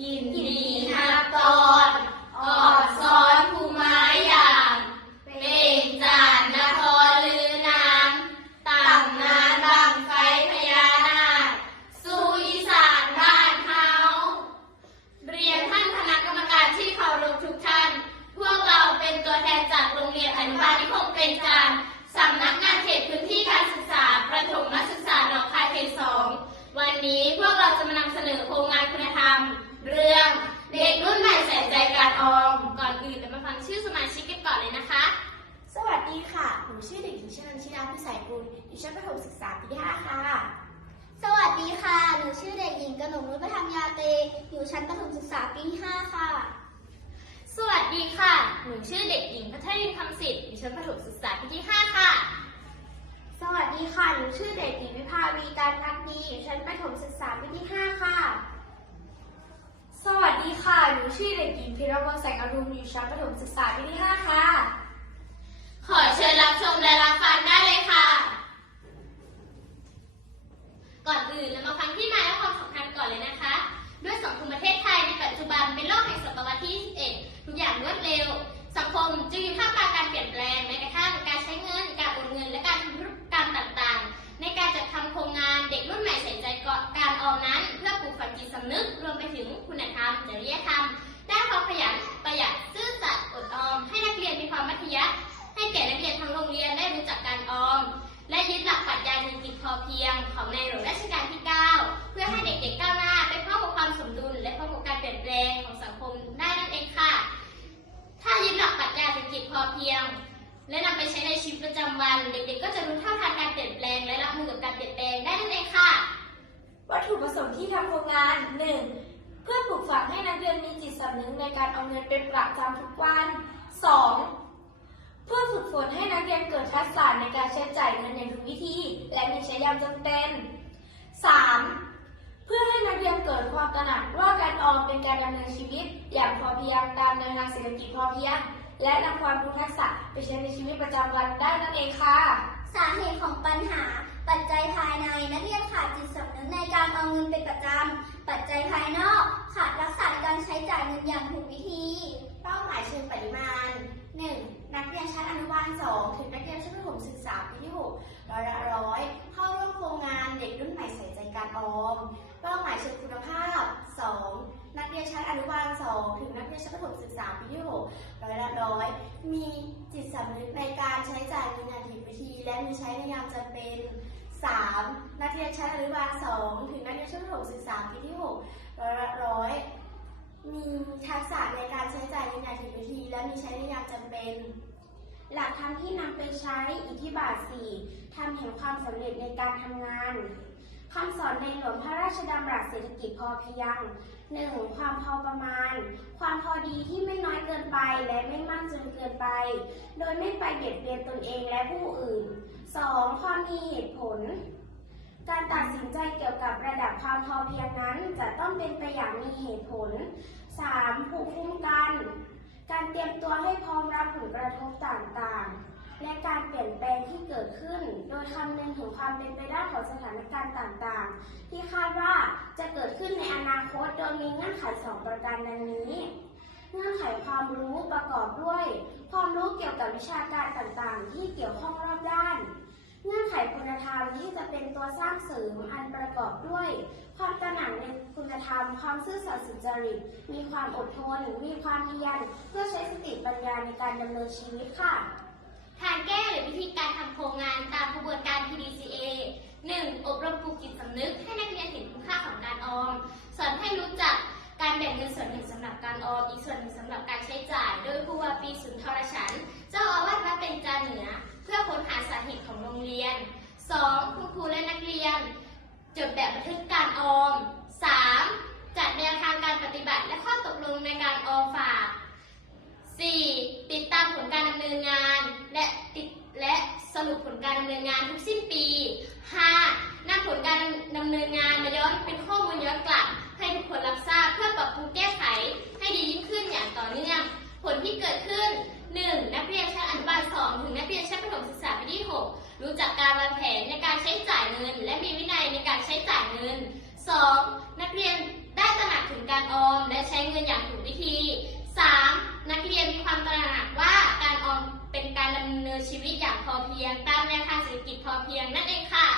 ยินดีนับตอนออดซ้อนภูไม้อย่างเป็นจานนครลือนามตั้งงานบังไฟพญานาคสู่อีสานบ้านเฮา เรียนท่านคณะกรรมการที่เคารพทุกท่าน พวกเราเป็นตัวแทนจากโรงเรียนอนุบาลนิคมเป็นจานสำนักงานเขตพื้นที่การศึกษา ประถมศึกษาหนองคายเขตสอง วันนี้พวกเราจะมานำเสนอโครงงานคุณธรรม เรื่องเด็กรุ่นใหม่ใส่ใจการออม ก่อนอื่นเรามาฟังชื่อสมาชิกกันก่อนเลยนะคะ สวัสดีค่ะ หนูชื่อเด็กหญิงชนันชิ ดาพิสัยกุลอยู่ชั้นประถมศึกษาปีที่5ค่ะ สวัสดีค่ะ หนูชื่อเด็กหญิงกนกนุชประธรรมยาเต อยู่ชั้นประถมศึกษาปีที่5ค่ะ สวัสดีค่ะ หนูชื่อเด็กหญิงพัทรินคำสิทธิ์อยู่ชั้นประถมศึกษาปีที่5ค่ะ สวัสดีค่ะ หนูชื่อเด็กหญิงวิภาวีการพักดีอยู่ชั้นประถมศึกษาปีที่5ค่ะ สวัสดีค่ะ หนูชื่อเด็กหญิงพิรพลแสงอรุณอยู่ชั้นประถมศึกษาปีที่5ค่ะ ขอเชิญรับชมและรับำนึกรวมไปถึงคุณธรรมจริยธรรม ด้านความขยันประหยัดซื่อสัตย์อดออม ให้นักเรียนมีความมัธยัสถ์ให้แก่นักเรียนทั้งโรงเรียนได้รู้จักการออม และยึดหลักปรัชญาเศรษฐกิจพอเพียง ของในหลวงรัชกาลที่ 9 เพื่อให้เด็กๆก้าวหน้าไปพร้อมกับความสมดุล และพร้อมกับการเปลี่ยนแปลงของสังคมได้นั่นเองค่ะ ถ้ายึดหลักปรัชญาเศรษฐกิจพอเพียง และนำไปใช้ในชีวิตประจำวัน เด็กๆ ก็จะรู้เท่าทันการเปลี่ยนแปลง และรับมือกับการเปลี่ยนแปลงได้นั่นเองค่ะ วัตถุประสงค์ที่ทำโครงงาน 1. เพื่อปลูกฝังให้นักเรียนมีจิตสำนึกในการเอาเงินเป็นประจำทุกวัน 2. เพื่อฝึกฝนให้นักเรียนเกิดทักษะในการใช้จ่ายเงินอย่างถูกวิธี และมีใช้ยามจำเป็น 3. เพื่อให้นักเรียนเกิดความตระหนักว่าการออมเป็นการดำเนินชีวิต อย่างพอเพียงตามแนวทางเศรษฐกิจพอเพียง และนำความรู้ทักษะไปใช้ในชีวิตประจำวันได้นั่นเองค่ะ สาเหตุของปัญหา ปัจจัยภายในนักเรียนขาดจิตสำนึกในการเอาเงินเป็นประจำ ปัจจัยภายนอกขาดทักษะการใช้จ่ายเงินอย่างถูกวิธี เป้าหมายเชิงปริมาณ 1. นักเรียนชั้นอนุบาล 2 ถึงนักเรียนชั้นประถมศึกษาปีที่ 6 ร้อยละร้อยเข้าร่วมโครงงานเด็กรุ่นใหม่ใส่ใจการออม เป้าหมายเชิงคุณภาพ 2. นักเรียนชั้นอนุบาล 2 ถึงนักเรียนชั้นประถมศึกษาปีที่ 6 ร้อยละร้อยมีจิตสำนึกในการใช้จ่ายเงินอย่างถูกวิธี และมีใช้ในยามจำเป็น 3. นักเรียนชั้นอนุบาล2ถึงนักเรียนชั้นประถมศึกษาปีที่6ร้อยละร้อยมีทักษะในการใช้จ่ายในอย่างถูกวิธี และมีใช้ในยามจำเป็น หลักธรรมที่นำไปใช้อิทธิบาทสี่ทำแห่งความสำเร็จในการทำงาน คำสอนในหลวงพระราชดำรัสเศรษฐกิจพอเพียงหนึ่งความพอประมาณ ความพอดีที่ไม่น้อยเกินไปและไม่มากจนเกินไป โดยไม่ไปเบียดเบียนตนเองและผู้อื่น 2. ความมีเหตุผล การตัดสินใจเกี่ยวกับระดับความพอเพียงนั้น จะต้องเป็นไปอย่างมีเหตุผล 3. ภูมิคุ้มกัน การเตรียมตัวให้พร้อมรับผลกระทบต่างๆ และการเปลี่ยนแปลงที่เกิดขึ้น โดยคำนึงถึงความเป็นไปได้ของสถานการณ์ต่างๆ ที่คาดว่าจะเกิดขึ้นในอนาคตโดยมีเงื่อนไขสองประการดังนี้เงื่อนไขความรู้ประกอบด้วย ความรู้เกี่ยวกับวิชาการต่างๆ ที่เกี่ยวข้องรอบด้าน เงื่อนไขคุณธรรมที่จะเป็นตัวสร้างเสริมอันประกอบด้วย ความตระหนักในคุณธรรม ความซื่อสัตย์สุจริต มีความอดทน มีความเพียรเพื่อใช้สติปัญญาในการดำเนินชีวิตค่ะ การแก้หรือวิธีการทำโครงงานตามกระบวนการ PDCA 2. นักเรียนได้ตระหนักถึงการออมและใช้เงินอย่างถูกวิธี 3. นักเรียนมีความตระหนักว่าการออมเป็นการดำเนินชีวิตอย่างพอเพียง ตามแนวทางเศรษฐกิจพอเพียงนั่นเองค่ะ